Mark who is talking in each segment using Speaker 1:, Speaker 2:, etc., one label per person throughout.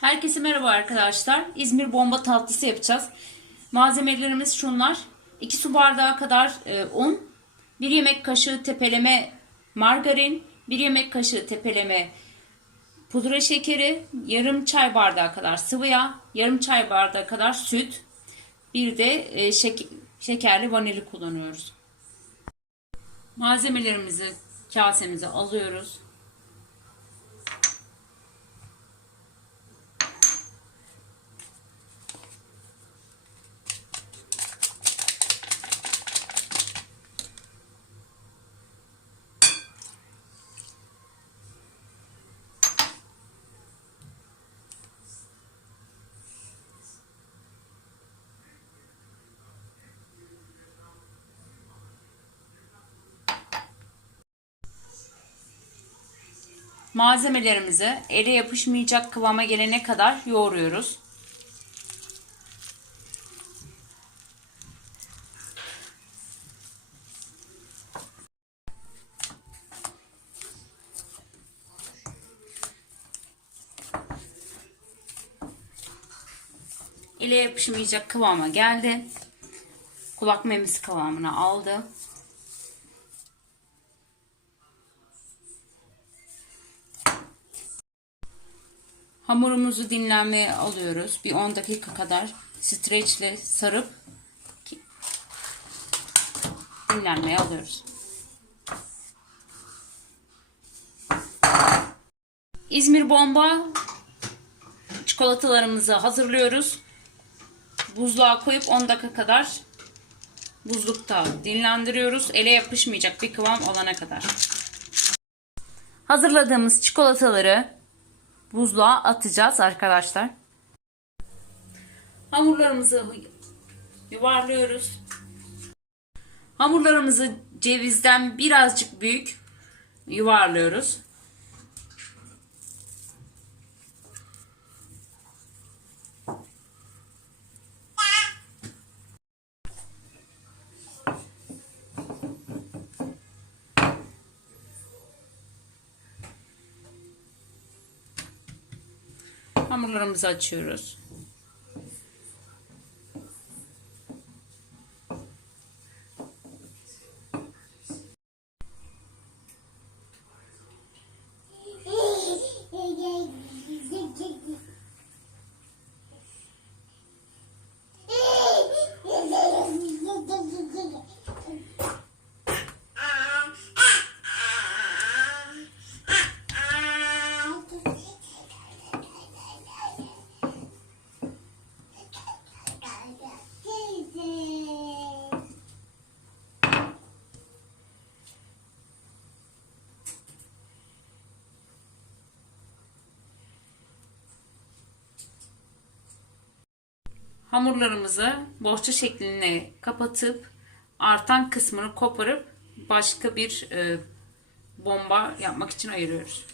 Speaker 1: Herkese merhaba arkadaşlar. İzmir bomba tatlısı yapacağız. Malzemelerimiz şunlar. 2 su bardağı kadar e, un, 1 yemek kaşığı tepeleme margarin, 1 yemek kaşığı tepeleme pudra şekeri, yarım çay bardağı kadar sıvı yağ, yarım çay bardağı kadar süt, bir de e, şek- şekerli vanilya kullanıyoruz. Malzemelerimizi kasemize alıyoruz. Malzemelerimizi ele yapışmayacak kıvama gelene kadar yoğuruyoruz. Ele yapışmayacak kıvama geldi. Kulak memesi kıvamına aldı. Hamurumuzu dinlenmeye alıyoruz. Bir 10 dakika kadar streçle sarıp dinlenmeye alıyoruz. İzmir bomba çikolatalarımızı hazırlıyoruz. Buzluğa koyup 10 dakika kadar buzlukta dinlendiriyoruz. Ele yapışmayacak bir kıvam olana kadar. Hazırladığımız çikolataları buzluğa atacağız arkadaşlar. Hamurlarımızı yuvarlıyoruz. Hamurlarımızı cevizden birazcık büyük yuvarlıyoruz. Hamurlarımızı açıyoruz. Hamurlarımızı bohça şekline kapatıp artan kısmını koparıp başka bir e, bomba yapmak için ayırıyoruz.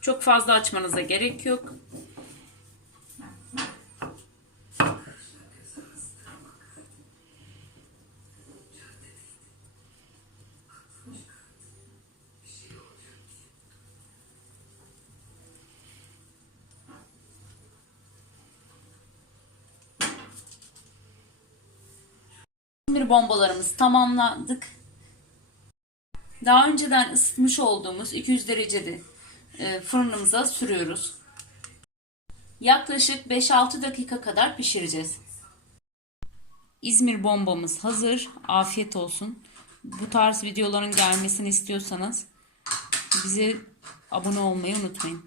Speaker 1: Çok fazla açmanıza gerek yok. İzmir bombalarımızı tamamladık. Daha önceden ısıtmış olduğumuz 200 derecede fırınımıza sürüyoruz. Yaklaşık 5-6 dakika kadar pişireceğiz. İzmir bombamız hazır. Afiyet olsun. Bu tarz videoların gelmesini istiyorsanız bize abone olmayı unutmayın.